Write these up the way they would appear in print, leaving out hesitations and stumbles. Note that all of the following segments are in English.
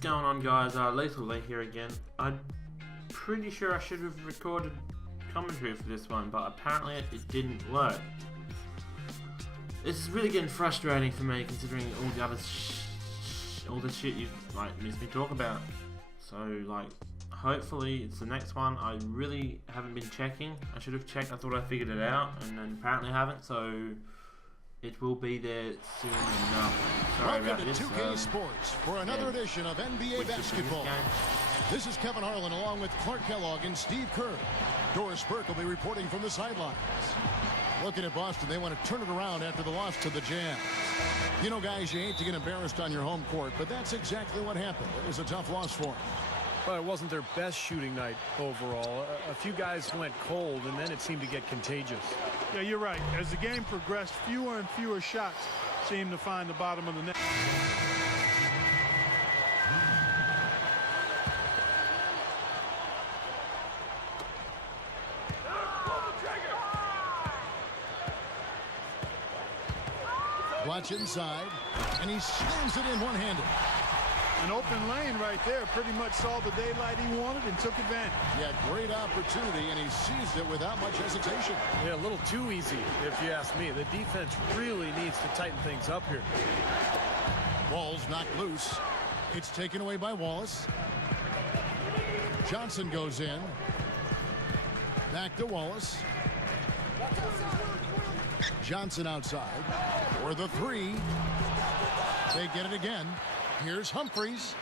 going on, guys? Leethal Lee here again. I'm pretty sure I should have recorded commentary for this one, but apparently it didn't work. This is really getting frustrating for me, considering all the other all the shit you missed me talk about. So hopefully it's the next one. I really haven't been checking. I should have checked. I thought I figured it out, and then apparently I haven't. So it will be there soon enough. Sorry about this. Welcome to 2K Sports for another edition of NBA basketball. This is Kevin Harlan along with Clark Kellogg and Steve Kerr. Doris Burke will be reporting from the sidelines. Looking at Boston, they want to turn it around after the loss to the Jazz. You know, guys, you hate to get embarrassed on your home court, but that's exactly what happened. It was a tough loss for them. Well, it wasn't their best shooting night overall. A few guys went cold, and then it seemed to get contagious. Yeah, you're right. As the game progressed, fewer and fewer shots seemed to find the bottom of the net. Watch inside, and he slams it in one-handed. An open lane right there. Pretty much saw the daylight he wanted and took advantage. Yeah, great opportunity, and he seized it without much hesitation. Yeah, a little too easy, if you ask me. The defense really needs to tighten things up here. Ball's knocked loose. It's taken away by Wallace. Johnson goes in. Back to Wallace. Johnson outside for the three. They get it again. Here's Humphries.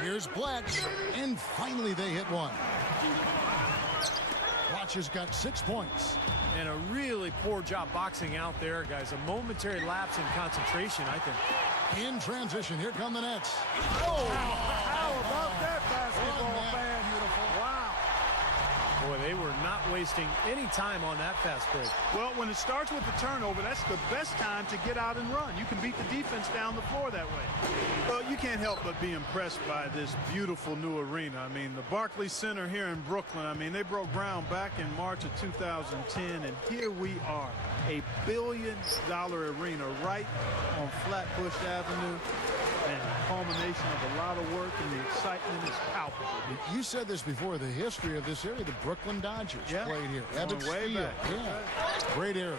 Here's Blatch. And finally they hit one. Blatch has got 6 points. And a really poor job boxing out there, guys. A momentary lapse in concentration, I think. In transition, here come the Nets. Oh, how about that basketball fan? Wow. Boy, they were not wasting any time on that fast break. Well, when it starts with the turnover, that's the best time to get out and run. You can beat the defense down the floor that way. Well, you can't help but be impressed by this beautiful new arena. I mean, the Barclays Center here in Brooklyn, I mean, they broke ground back in March of 2010, and here we are, a $1 billion arena right on Flatbush Avenue. And the culmination of a lot of work, and the excitement is palpable. You said this before, the history of this area, the Brooklyn Dodgers played here. Ebbets way Field. back. Yeah. Great era.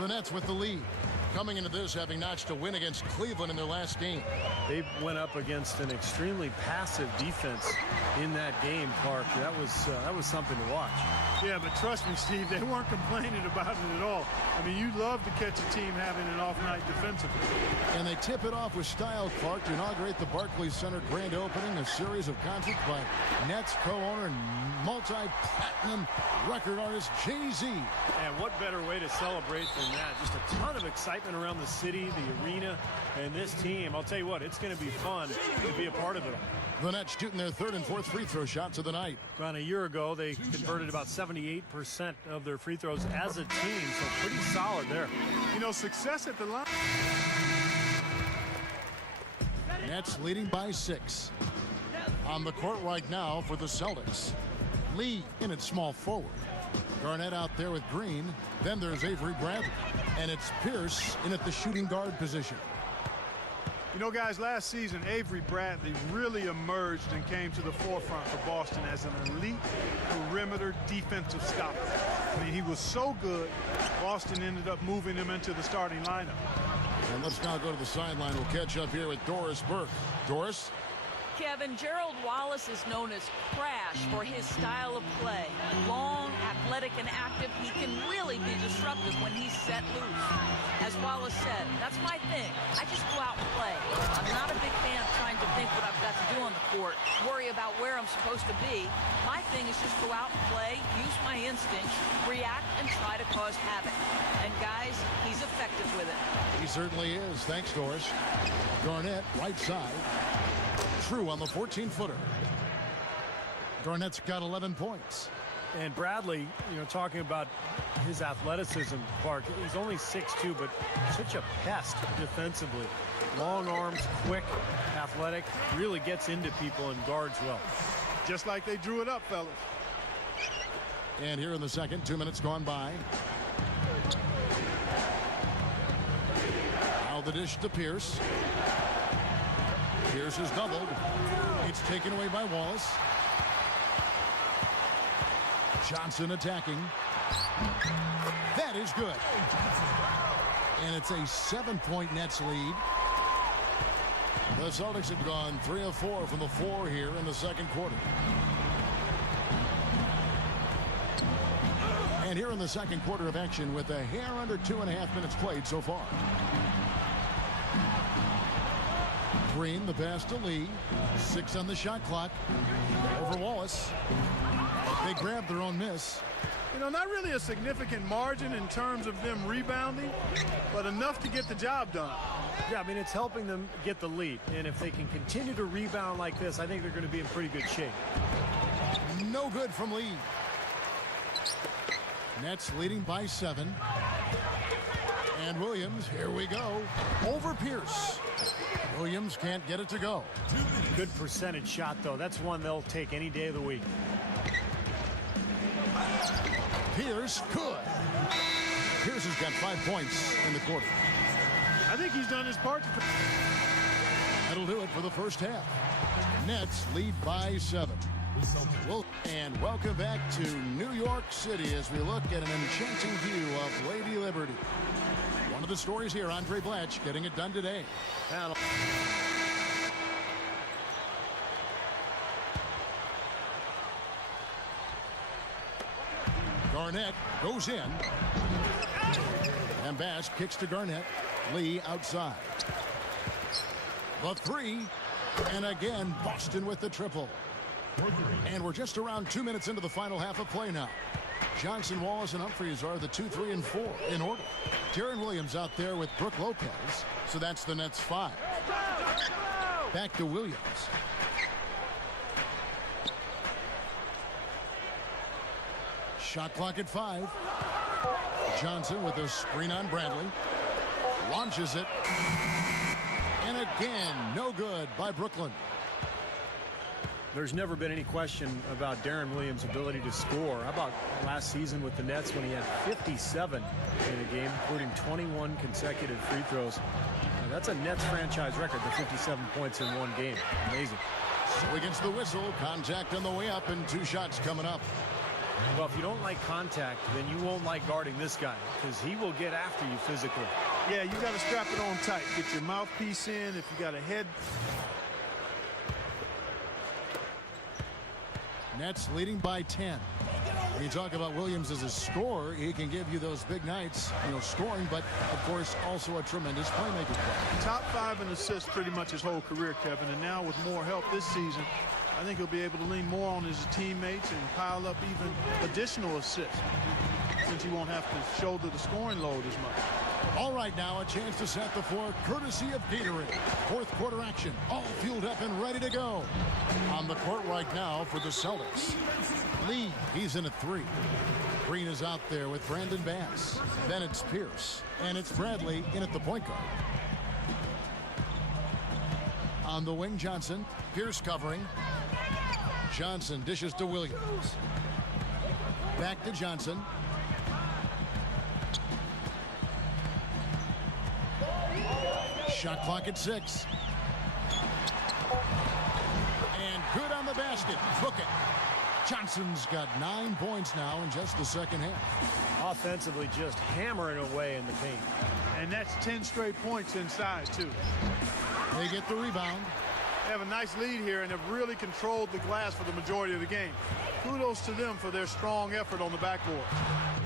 The Nets with the lead. Coming into this, having notched a win against Cleveland in their last game. They went up against an extremely passive defense in that game, Clark. That was something to watch. Yeah, but trust me, Steve, they weren't complaining about it at all. I mean, you'd love to catch a team having an off night defensively. And they tip it off with style, Clark, to inaugurate the Barclays Center grand opening, a series of concerts by Nets co-owner and multi-platinum record artist Jay-Z. And what better way to celebrate than that? Just a ton of excitement around the city, the arena, and this team. I'll tell you what, it's going to be fun to be a part of it all. The Nets shooting their third and fourth free throw shots of the night. Around a year ago, they converted about 78% of their free throws as a team, so pretty solid there. You know, success at the line. Nets leading by 6. On the court right now for the Celtics. Lee in at small forward. Garnett out there with Green. Then there's Avery Bradley. And it's Pierce in at the shooting guard position. You know, guys, last season, Avery Bradley really emerged and came to the forefront for Boston as an elite perimeter defensive stopper. I mean, he was so good, Boston ended up moving him into the starting lineup. And let's now go to the sideline. We'll catch up here with Doris Burke. Doris? Kevin, Gerald Wallace is known as Crash for his style of play. Long, athletic, and active, he can really be disruptive when he's set loose. As Wallace said, that's my thing. I just go out and play. I'm not a big fan of trying to think what I've got to do on the court, worry about where I'm supposed to be. My thing is just go out and play, use my instincts, react, and try to cause havoc. And guys, he's effective with it. He certainly is. Thanks, Doris. Garnett, right side. True on the 14-footer. Garnett's got 11 points. And Bradley, you know, talking about his athleticism, Clark, he's only 6'2", but such a pest defensively. Long arms, quick, athletic, really gets into people and guards well. Just like they drew it up, fellas. And here in the second, 2 minutes gone by. Now the dish to Pierce. Pierce is doubled. It's taken away by Wallace. Johnson attacking. That is good. And it's a 7-point Nets lead. The Celtics have gone 3 of 4 from the floor here in the second quarter. And here in the second quarter of action with a hair under 2.5 minutes played so far. Green, the pass to Lee. 6 on the shot clock. Over Wallace. They grab their own miss. You know, not really a significant margin in terms of them rebounding, but enough to get the job done. Yeah, I mean, it's helping them get the lead. And if they can continue to rebound like this, I think they're going to be in pretty good shape. No good from Lee. Nets leading by 7. And Williams, here we go, over Pierce. Williams can't get it to go. Good percentage shot, though. That's one they'll take any day of the week. Pierce, good. Pierce has got 5 points in the quarter. I think he's done his part. That'll do it for the first half. Nets lead by 7. And welcome back to New York City as we look at an enchanting view of Lady Liberty. One of the stories here, Andre Blatch getting it done today. Garnett goes in. And Bass kicks to Garnett. Lee outside. The 3. And again, Boston with the triple. And we're just around 2 minutes into the final half of play now. Johnson, Wallace, and Humphries are the 2, 3, and 4 in order. Deron Williams out there with Brooke Lopez. So that's the Nets 5. Back to Williams. Shot clock at 5. Johnson with a screen on Bradley. Launches it. And again, no good by Brooklyn. There's never been any question about Deron Williams' ability to score. How about last season with the Nets when he had 57 in a game, including 21 consecutive free throws? Now, that's a Nets franchise record, the 57 points in one game. Amazing. So against the whistle, contact on the way up and 2 shots coming up. Well, if you don't like contact, then you won't like guarding this guy because he will get after you physically. Yeah, you got to strap it on tight. Get your mouthpiece in. If you got a head. Nets leading by 10. When you talk about Williams as a scorer, he can give you those big nights, scoring, but of course also a tremendous playmaker player. Top 5 in assists pretty much his whole career, Kevin, and now with more help this season, I think he'll be able to lean more on his teammates and pile up even additional assists since he won't have to shoulder the scoring load as much. All right, now a chance to set the floor courtesy of Gatorade. Fourth quarter action, all fueled up and ready to go. On the court right now for the Celtics. Lee, he's in at 3. Green is out there with Brandon Bass. Then it's Pierce. And it's Bradley in at the point guard. On the wing, Johnson. Pierce covering. Johnson dishes to Williams. Back to Johnson. Shot clock at 6. And good on the basket. Book it. Johnson's got 9 points now in just the second half. Offensively, just hammering away in the paint. And that's 10 straight points inside, too. They get the rebound. They have a nice lead here and have really controlled the glass for the majority of the game. Kudos to them for their strong effort on the backboard.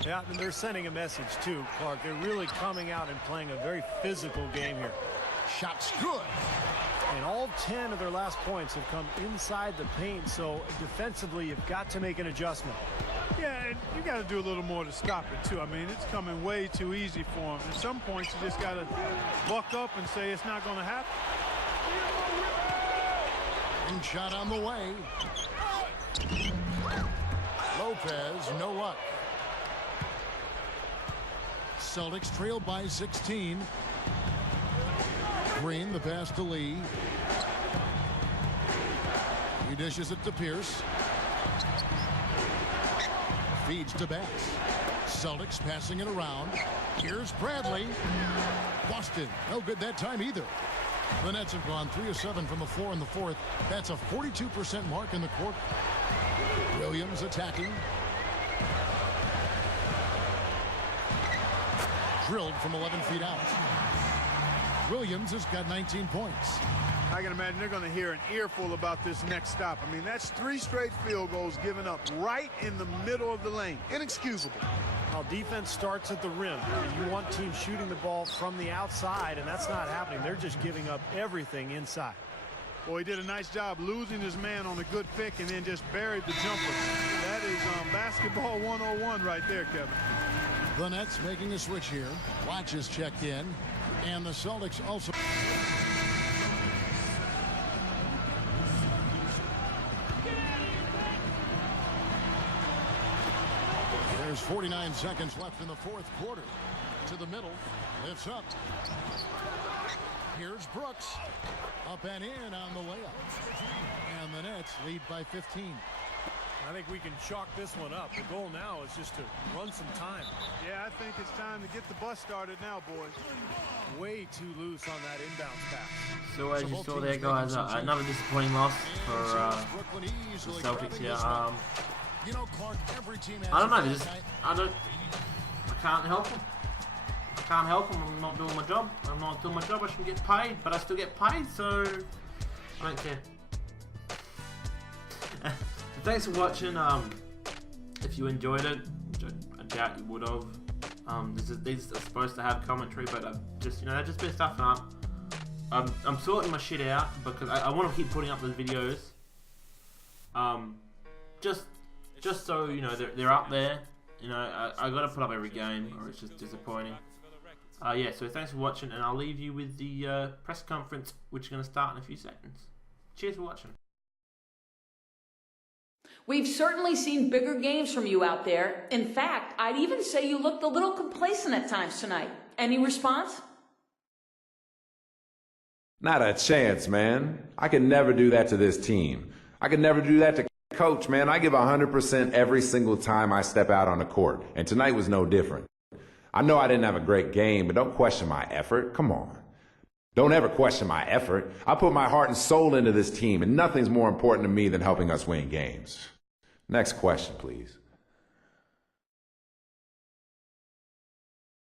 Yeah, and they're sending a message, too, Clark. They're really coming out and playing a very physical game here. Shot's good. And all 10 of their last points have come inside the paint, so defensively you've got to make an adjustment. Yeah, and you got to do a little more to stop it, too. I mean, it's coming way too easy for them. At some points, you just got to buck up and say it's not going to happen. And shot on the way. Lopez, no luck. Celtics trail by 16. Green, the pass to Lee. He dishes it to Pierce. Feeds to Bass. Celtics passing it around. Here's Bradley. Boston, no good that time either. The Nets have gone 3 of 7 from the floor in the fourth. That's a 42% mark in the quarter. Williams attacking. Drilled from 11 feet out. Williams has got 19 points. I can imagine they're going to hear an earful about this next stop. I mean, that's 3 straight field goals given up right in the middle of the lane. Inexcusable. Now, defense starts at the rim. You want teams shooting the ball from the outside, and that's not happening. They're just giving up everything inside. Boy, he did a nice job losing his man on a good pick and then just buried the jumper. That is basketball 101 right there, Kevin. The Nets making a switch here. Watch is checked in. And the Celtics also. There's 49 seconds left in the fourth quarter. To the middle. Lifts up. Here's Brooks. Up and in on the layup. And the Nets lead by 15. I think we can chalk this one up. The goal now is just to run some time. Yeah, I think it's time to get the bus started now, boys. Way too loose on that inbounds pass. So as you saw there, guys, another disappointing loss for the Celtics here. I don't know. I can't help them. I can't help them. I'm not doing my job. I'm not doing my job. I shouldn't get paid, but I still get paid, so I don't care. Thanks for watching. If you enjoyed it, I doubt you would have. These are supposed to have commentary, but I've just, I've just been stuffing up. I'm sorting my shit out because I want to keep putting up those videos. Just so they're up there. I gotta put up every game, or it's just disappointing. Yeah. So thanks for watching, and I'll leave you with the press conference, which is gonna start in a few seconds. Cheers for watching. We've certainly seen bigger games from you out there. In fact, I'd even say you looked a little complacent at times tonight. Any response? Not a chance, man. I could never do that to this team. I could never do that to Coach, man. I give 100% every single time I step out on the court, and tonight was no different. I know I didn't have a great game, but don't question my effort. Come on. Don't ever question my effort. I put my heart and soul into this team, and nothing's more important to me than helping us win games. Next question, please.